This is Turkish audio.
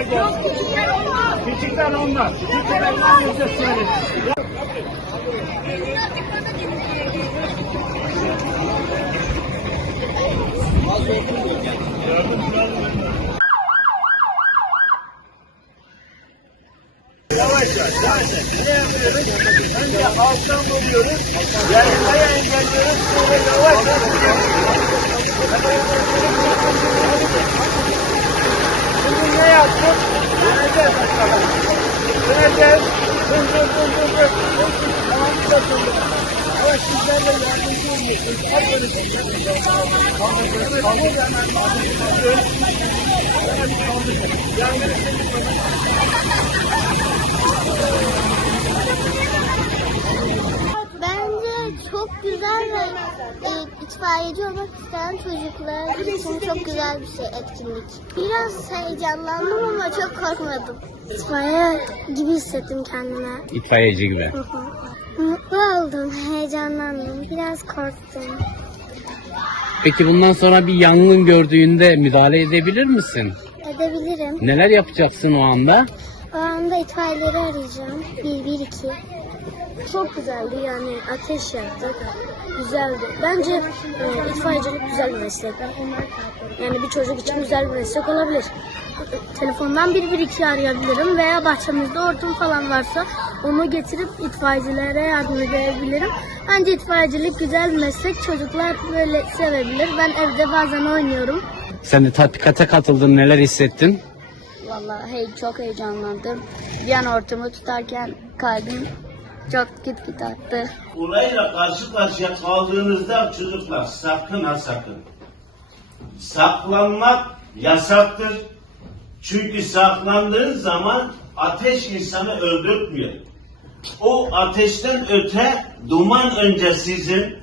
İki tane onlar. Bir tane onlar yüzde söyle. Yavaş yavaş. Yavaş yavaş. Ne yapıyoruz? Önce alttan vuruyoruz. Yani kaya engelliyoruz. Sonra yavaş yavaş. Dön dön dön dön. Tamam bir de dön. Evet sizler de yardımcı oluyorsunuz. Hadi böyle Kaldır. Kaldır. Kaldır. Evet kaldır. Yani Bence çok güzel ve e, itfaiyeci olmak isteyen çocuklar için çok güzel bir şey etkinlik. Biraz heyecanlandım ama çok korkmadım. İtfaiye gibi hissettim kendime. İtfaiyeci gibi. Hı hı. Mutlu oldum, heyecanlandım, biraz korktum. Peki bundan sonra bir yangın gördüğünde müdahale edebilir misin? Edebilirim. Neler yapacaksın o anda? O anda itfaiyeleri arayacağım. 112. Çok güzeldi yani ateş yaktık. Güzeldi. Bence e, itfaiyecilik güzel bir meslek. Yani bir çocuk için güzel bir meslek olabilir. Telefondan 112 arayabilirim veya bahçemizde hortum falan varsa onu getirip itfaiyecilere yardım edebilirim. Bence itfaiyecilik güzel bir meslek. Çocuklar böyle sevebilir. Ben evde bazen oynuyorum. Sen de tatbikata katıldın. Neler hissettin? Vallahi hey, çok heyecanlandım. Bir an hortumu tutarken kalbim çok git git attı. olayla karşı karşıya kaldığınızda çocuklar sakın ha sakın. Saklanmak yasaktır. Çünkü saklandığın zaman ateş insanı öldürtmüyor. O ateşten öte duman önce sizin